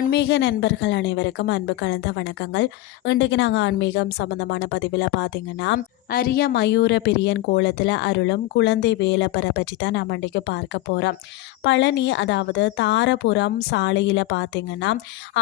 ஆன்மீக நண்பர்கள் அனைவருக்கும் அன்பு கலந்த வணக்கங்கள். இன்றைக்கு நாங்கள் ஆன்மீகம் சம்பந்தமான பதிவில் பார்த்தீங்கன்னா, அரிய மயூர பிரியன் கோலத்தில் அருளும் குழந்தை வேலப்பரை பற்றி தான் நம்ம இன்றைக்கு பார்க்க போகிறோம். பழனி, அதாவது தாரபுரம் சாலையில் பார்த்தீங்கன்னா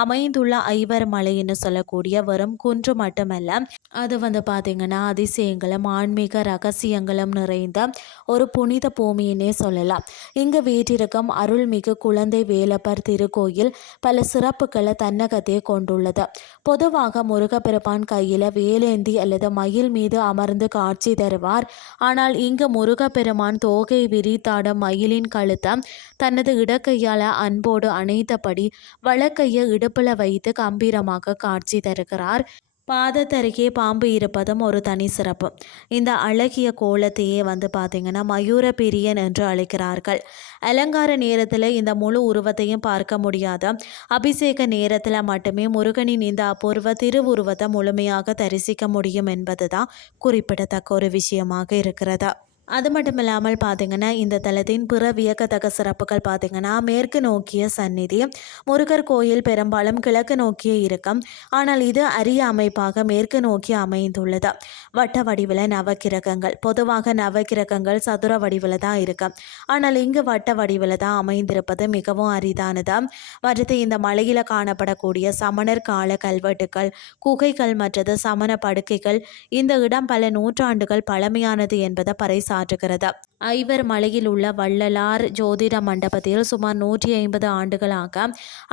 அமைந்துள்ள ஐவர் மலைன்னு சொல்லக்கூடிய வெறும் குன்று மட்டுமல்ல, அது பார்த்தீங்கன்னா அதிசயங்களும் ஆன்மீக ரகசியங்களும் நிறைந்த ஒரு புனித பூமியினே சொல்லலாம். இங்கு வீற்றிருக்கும் அருள்மிகு குழந்தை வேலப்பர் திருக்கோயில் பல சிறப்புகளை தன்னகத்தே கொண்டுள்ளது. பொதுவாக முருகப்பெருமான் கையில் வேலேந்தி அல்லது மயில் மீது அமர்ந்து காட்சி தருவார். ஆனால் இங்கு முருகப்பெருமான் தோகை விரித்தாடும் மயிலின் கழுத்தை தனது இடக்கையால் அன்போடு அணைத்தபடி வலக்கையை இடுப்புல வைத்து கம்பீரமாக காட்சி தருகிறார். பாதத்தருகே பாம்பு இருப்பதும் ஒரு தனி சிறப்பு. இந்த அழகிய கோலத்தையே பார்த்தீங்கன்னா மயூர பிரியன் என்று அழைக்கிறார்கள். அலங்கார நேரத்தில் இந்த முழு உருவத்தையும் பார்க்க முடியாத அபிஷேக நேரத்தில் மட்டுமே முருகனின் இந்த அபூர்வ திருவுருவத்தை முழுமையாக தரிசிக்க முடியும் என்பது தான் குறிப்பிடத்தக்க ஒரு விஷயமாக இருக்கிறது. அது மட்டும் இல்லாமல் பார்த்தீங்கன்னா இந்த தலத்தின் பிற வியக்கத்தக்க சிறப்புகள் பார்த்தீங்கன்னா, மேற்கு நோக்கிய சந்நிதி. முருகர் கோயில் பெரும்பாலும் கிழக்கு நோக்கிய இருக்கும். ஆனால் இது அரிய அமைப்பாக மேற்கு நோக்கி அமைந்துள்ளது. வட்ட வடிவில் நவக்கிரகங்கள். பொதுவாக நவக்கிரகங்கள் சதுர வடிவில் தான் இருக்கும். ஆனால் இங்கு வட்ட வடிவில் தான் அமைந்திருப்பது மிகவும் அரிதானது. மற்றது இந்த மலையில் காணப்படக்கூடிய சமணர் கால கல்வெட்டுக்கள், குகைகள் மற்றது சமண படுக்கைகள் இந்த இடம் பல நூற்றாண்டுகள் பழமையானது என்பதை பறைசாற்றுகிறது. ஐவர் மலையில் உள்ள வள்ளலார் ஜோதிட மண்டபத்தில் சுமார் 150 ஆண்டுகளாக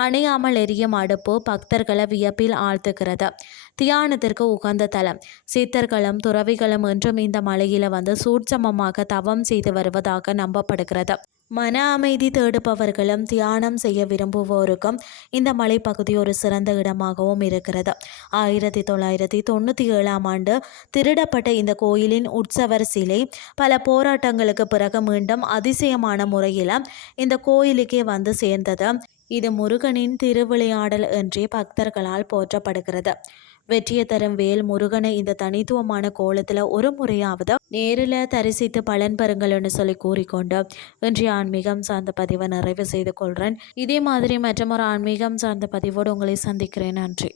அணையாமல் எரியும் அடுப்பு பக்தர்களை வியப்பில் ஆழ்த்துகிறது. தியானத்திற்கு உகந்த தலம். சித்தர்களும் துறவிகளும் என்றும் இந்த மலையில சூட்சமமாக தவம் செய்து வருவதாக நம்பப்படுகிறது. மன அமைதி தேடுபவர்களும் தியானம் செய்ய விரும்புவோருக்கும் இந்த மலைப்பகுதி ஒரு சிறந்த இடமாகவும் இருக்கிறது. 1997ஆம் ஆண்டு திருடப்பட்ட இந்த கோயிலின் உற்சவர் சிலை பல போராட்டங்களுக்கு பிறகு மீண்டும் அதிசயமான முறையில் இந்த கோயிலுக்கே சேர்ந்தது. இது முருகனின் திருவிளையாடல் என்றே பக்தர்களால் போற்றப்படுகிறது. வெற்றியை தரும் வேல் முருகனை இந்த தனித்துவமான கோலத்தில் ஒரு முறையாவது நேரில் தரிசித்து பலன் பெறுங்கள்னு சொல்லி கூறிக்கொண்டு இன்றைய ஆன்மீகம் சார்ந்த பதிவை நிறைவு செய்து கொள்கிறேன். இதே மாதிரி மற்றொரு ஆன்மீகம் சார்ந்த பதிவோடு உங்களை சந்திக்கிறேன். நன்றி.